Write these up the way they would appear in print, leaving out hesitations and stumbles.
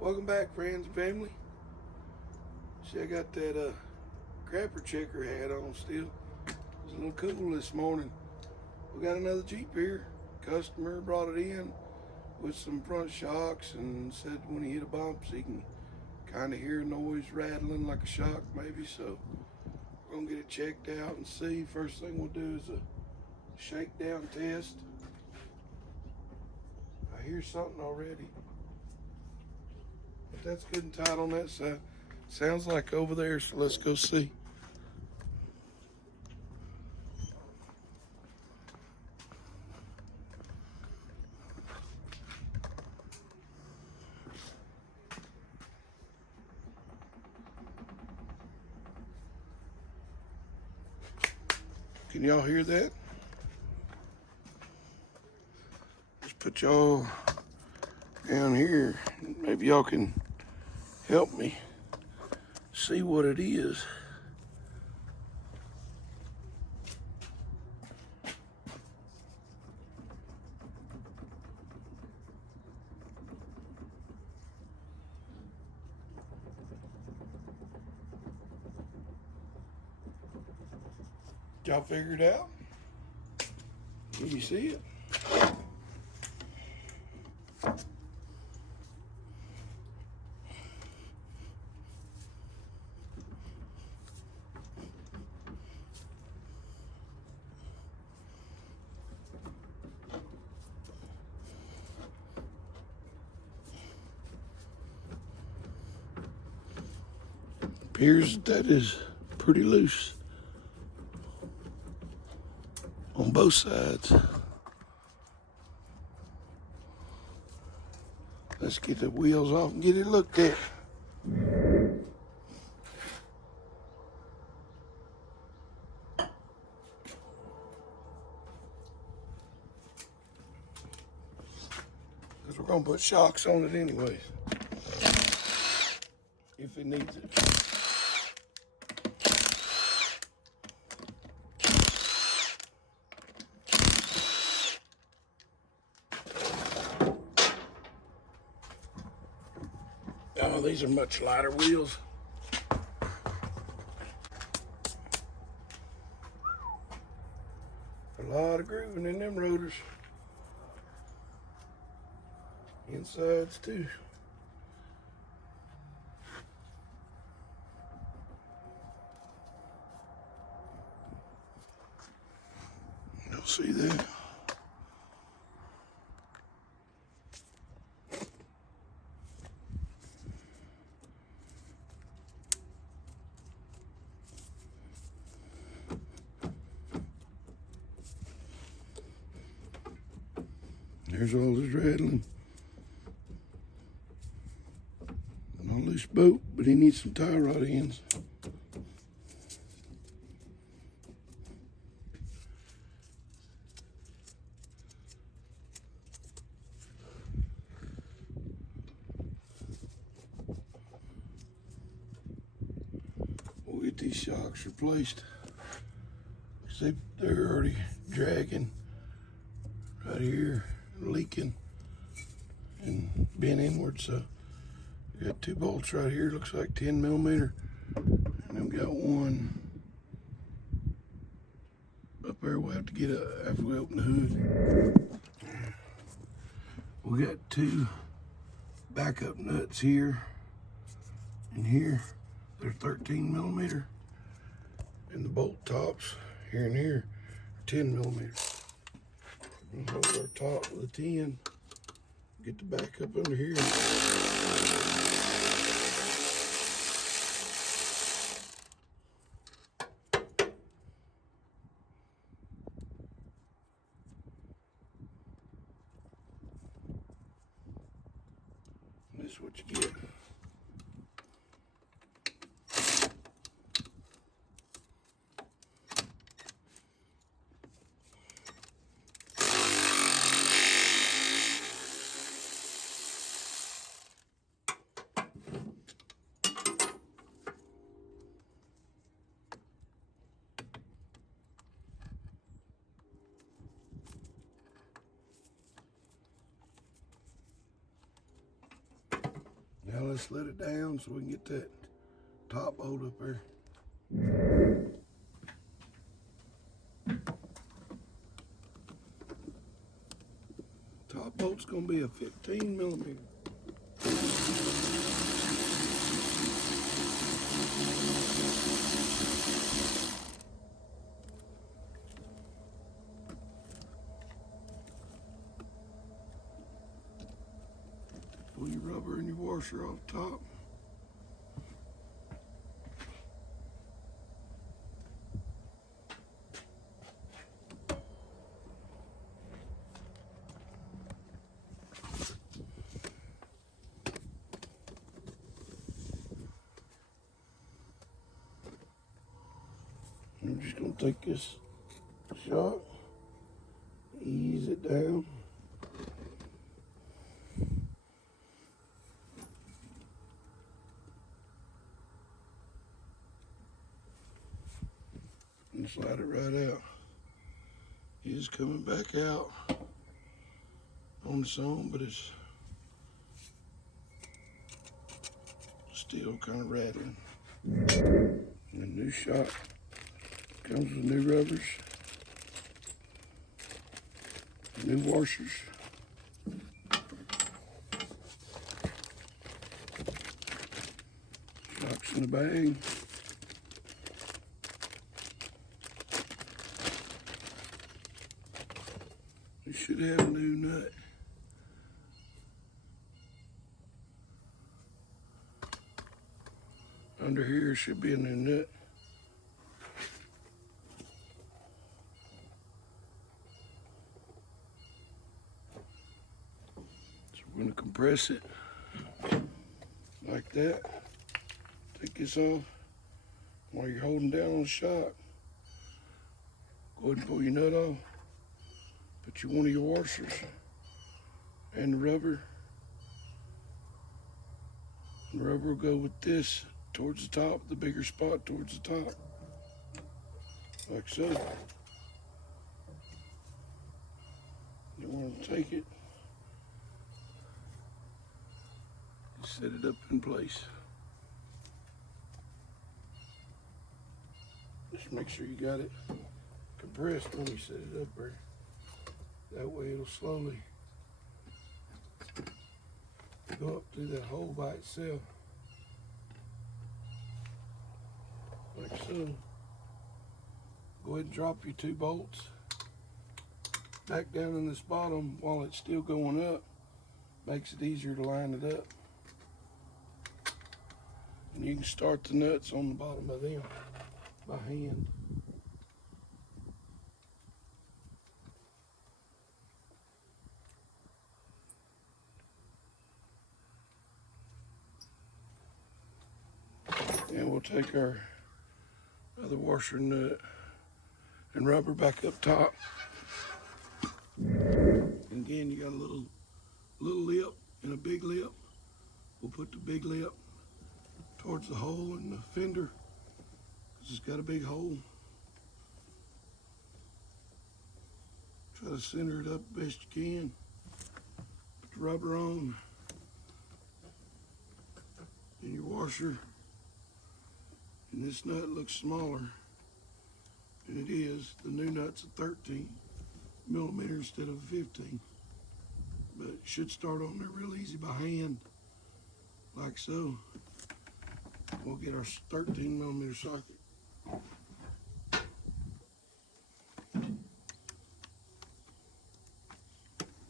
Welcome back, friends and family. See, I got that crapper checker hat on still. It's a little cool this morning. We got another Jeep here. Customer brought it in with some front shocks and said when he hit a bump he can kind of hear a noise rattling like a shock maybe. So we're gonna get it checked out and see. First thing we'll do is a shakedown test. I hear something already. But that's good and tight on that side. Sounds like over there, so let's go see. Can y'all hear that? Just put y'all down here. Maybe y'all can help me see what it is. Y'all figure it out? Can you see it? Appears that is pretty loose on both sides. Let's get the wheels off and get it looked at. Because we're going to put shocks on it anyways, if it needs it. Oh, these are much lighter wheels. A lot of grooving in them rotors. Insides too. You'll see that. There's all this rattling. No loose bolt, but he needs some tie rod ends. We'll get these shocks replaced. They're already dragging right here, leaking and bent inward. So we got two bolts right here, looks like 10 millimeter, and then we got one up there we'll have to get after we open the hood. We got two backup nuts here and here. They're 13 millimeter, and the bolt tops here and here are 10 millimeter. We'll hold our top with a 10. Get the back up under here. This is what you get. Now let's let it down so we can get that top bolt up there. Top bolt's gonna be a 15 millimeter. Pull your rubber and your washer off top. I'm just gonna take this shot, ease it down. And slide it right out. It's coming back out on its own, but it's still kind of rattling. And the new shot comes with new rubbers, new washers, shocks in the bag. We should have a new nut. Under here should be a new nut. So we're gonna compress it like that. Take this off. While you're holding down on the shock, go ahead and pull your nut off. Put one of your washers and the rubber. And the rubber will go with this towards the top, the bigger spot towards the top, like so. You want to take it, set it up in place. Just make sure you got it compressed when you set it up there. That way it'll slowly go up through that hole by itself. Like so. Go ahead and drop your 2 bolts back down in this bottom while it's still going up. Makes it easier to line it up. And you can start the nuts on the bottom of them by hand. And we'll take our other washer nut and rubber back up top. And again, you got a little lip and a big lip. We'll put the big lip towards the hole in the fender because it's got a big hole. Try to center it up best you can. Put the rubber on and your washer. And this nut looks smaller, and it is. The new nut's a 13 millimeter instead of a 15. But it should start on there real easy by hand, like so. We'll get our 13 millimeter socket.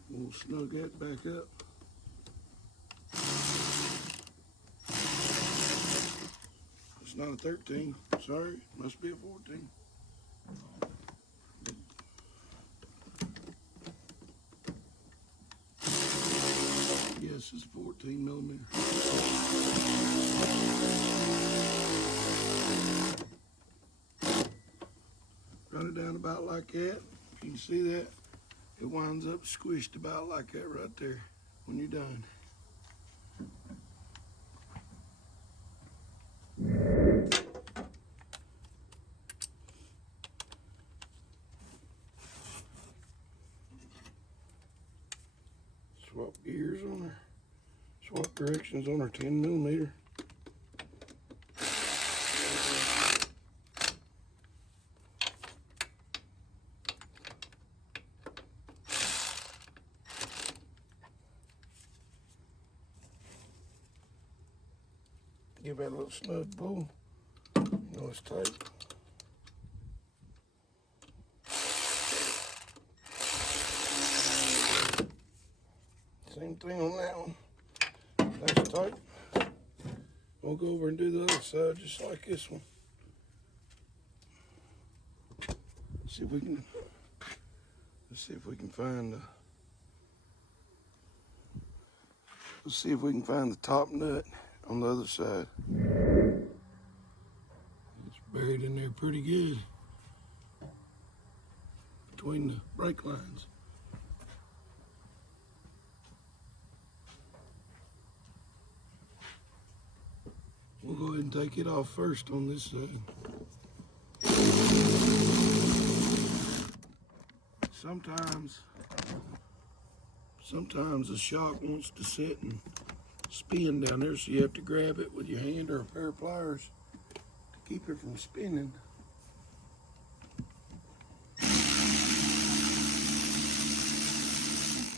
We'll snug that back up. It's not a 13, sorry, must be a 14. Yes, it's 14 millimeter. Run it down about like that. If you can see that, it winds up squished about like that right there when you're done. Swap gears on her. Swap directions on our 10mm. Give that a little snug pull. You know it's tight. Same thing on that one. That's tight. We'll go over and do the other side just like this one. See if we can. Let's see if we can find the. Let's see if we can find the top nut on the other side. It's buried in there pretty good between the brake lines. We'll go ahead and take it off first on this side. Sometimes the shock wants to sit and spin down there, so you have to grab it with your hand or a pair of pliers to keep it from spinning.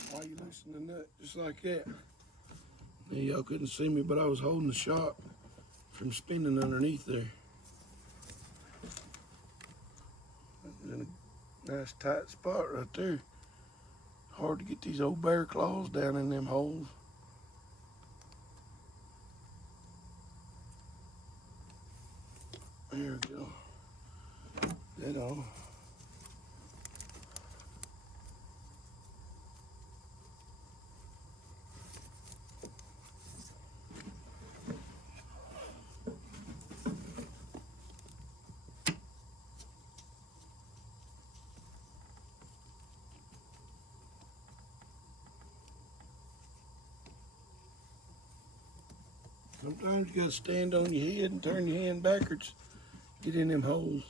While you loosen the nut just like that. Now, y'all couldn't see me, but I was holding the shock from spinning underneath there. In a nice tight spot right there. Hard to get these old bear claws down in them holes. There we go. That all. Sometimes you gotta stand on your head and turn your hand backwards. Get in them holes.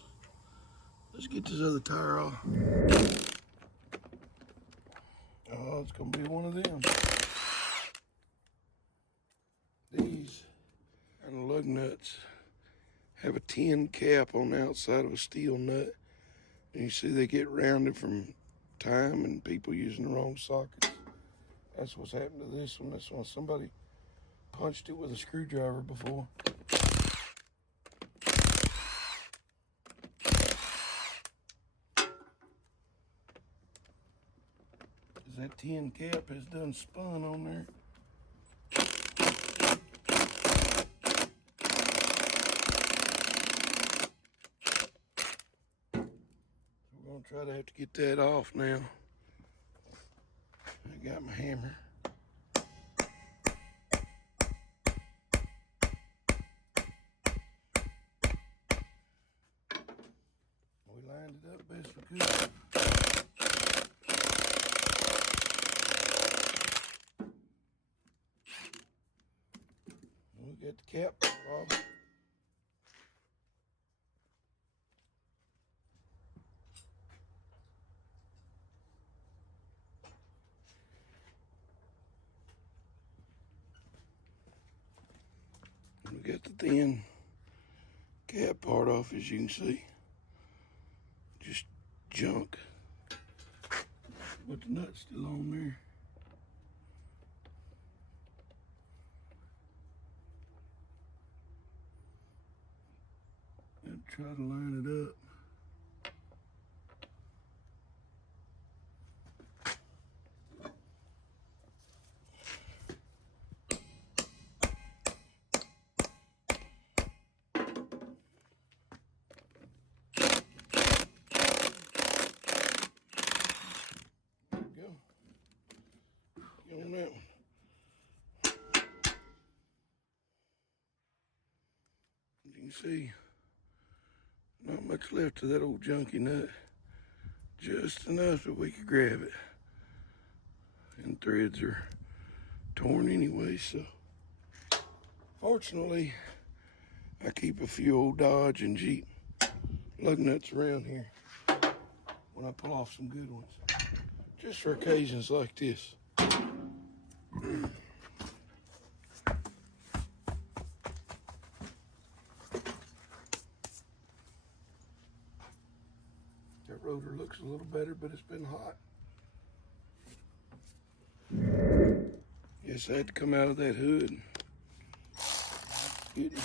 Let's get this other tire off. Oh, it's gonna be one of them. These kind of lug nuts have a tin cap on the outside of a steel nut. And you see they get rounded from time and people using the wrong sockets. That's what's happened to this one. This one, somebody punched it with a screwdriver before. Cause that tin cap has done spun on there. So we're gonna try to have to get that off now. I got my hammer. We lined it up best we could. We got the cap off. We got the thin cap part off, as you can see. Just junk. But the nut's still on there. And try to line it up. On that one. You can see not much left of that old junky nut. Just enough that we could grab it. And threads are torn anyway, so fortunately I keep a few old Dodge and Jeep lug nuts around here when I pull off some good ones. Just for occasions like this. rotor looks a little better, but it's been hot. Yes, I had to come out of that hood. Getting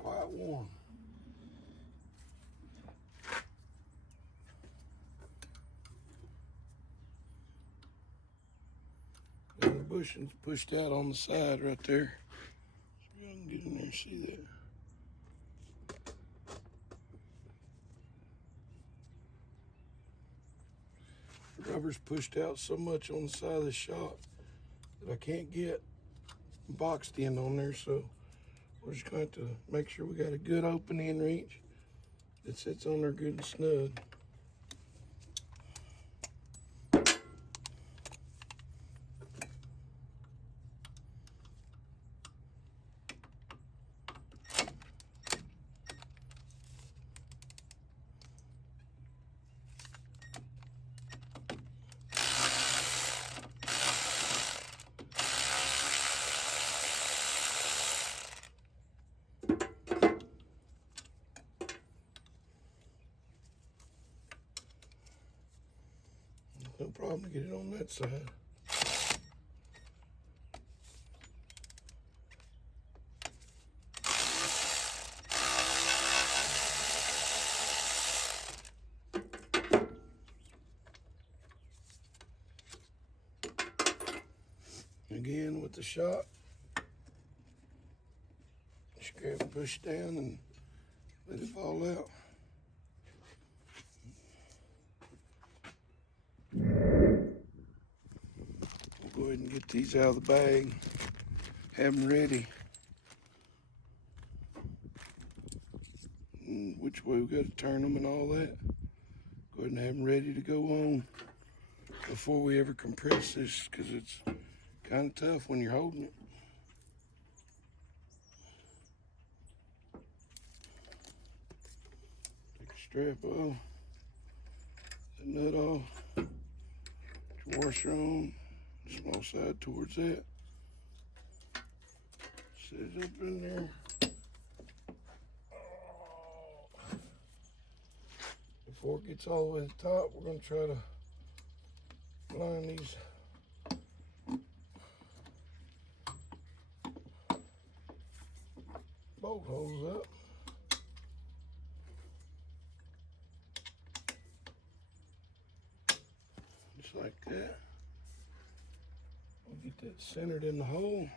quite warm. The bushings pushed out on the side right there. See if I can get in there and see that. The rubber's pushed out so much on the side of the shop that I can't get boxed in on there, so we're just going to make sure we got a good open end reach that sits on there good and snug. No problem to get it on that side. Again with the shot, just grab and push down and let it fall out. We'll go ahead and get these out of the bag, have them ready. And which way we got to turn them and all that. Go ahead and have them ready to go on before we ever compress this, because it's kind of tough when you're holding it. Take a strap off, that nut off, put your washer on, small side towards that. Set it up in there. Before it gets all the way to the top, we're going to try to line these bolt holes up. Just like that. We'll get that centered in the hole.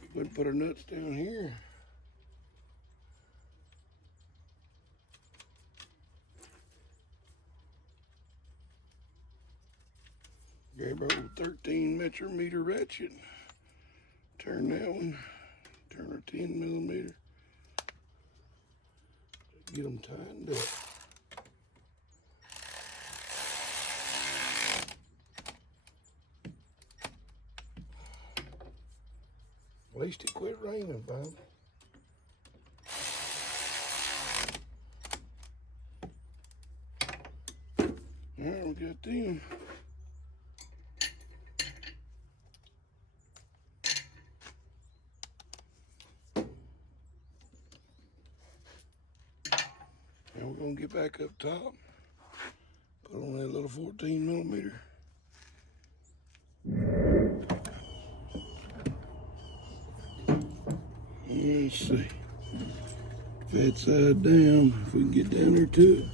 Go ahead and put our nuts down here. Grab our old 13 micrometer ratchet. Turn that one. Turn our 10 millimeter. Get them tightened up. At least it quit raining, Bob. All right, we got them. Now we're gonna get back up top, put on that little 14 millimeter. Let's see. Fat side down, if we can get down there to it.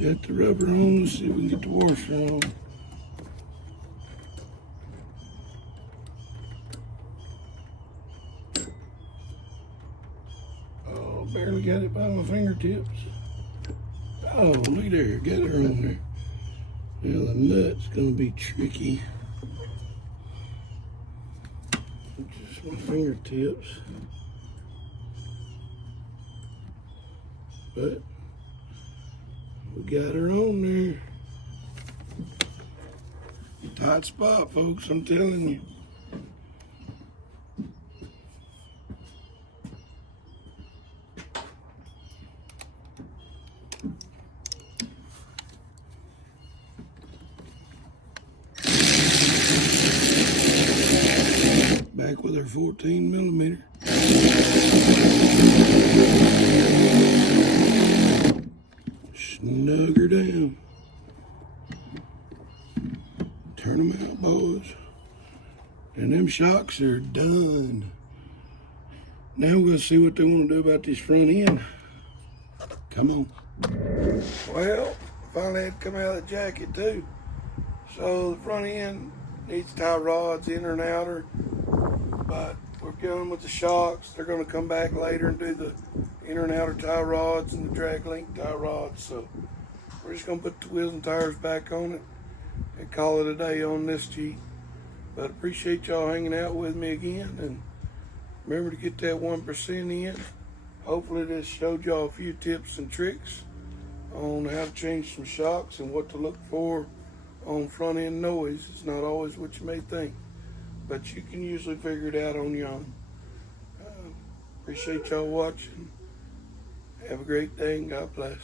Got the rubber on, let's see if we can get the washer on. Oh, barely got it by my fingertips. Oh, look there, got her on there. Well, the nut's gonna be tricky. Just my fingertips. But we got her on there. Tight spot, folks, I'm telling you. back with her 14mm. Snug her down. Turn them out, boys. And them shocks are done. Now we're gonna see what they want to do about this front end. Come on. Well, finally had to come out of the jacket too. So the front end needs tie rods, inner and outer, but we're going with the shocks. They're gonna come back later and do the inner and outer tie rods and the drag link tie rods. So we're just gonna put the wheels and tires back on it and call it a day on this Jeep. But appreciate y'all hanging out with me again, and remember to get that 1% in. Hopefully this showed y'all a few tips and tricks on how to change some shocks and what to look for on front end noise. It's not always what you may think, but you can usually figure it out on your own. Appreciate y'all watching. Have a great day and God bless.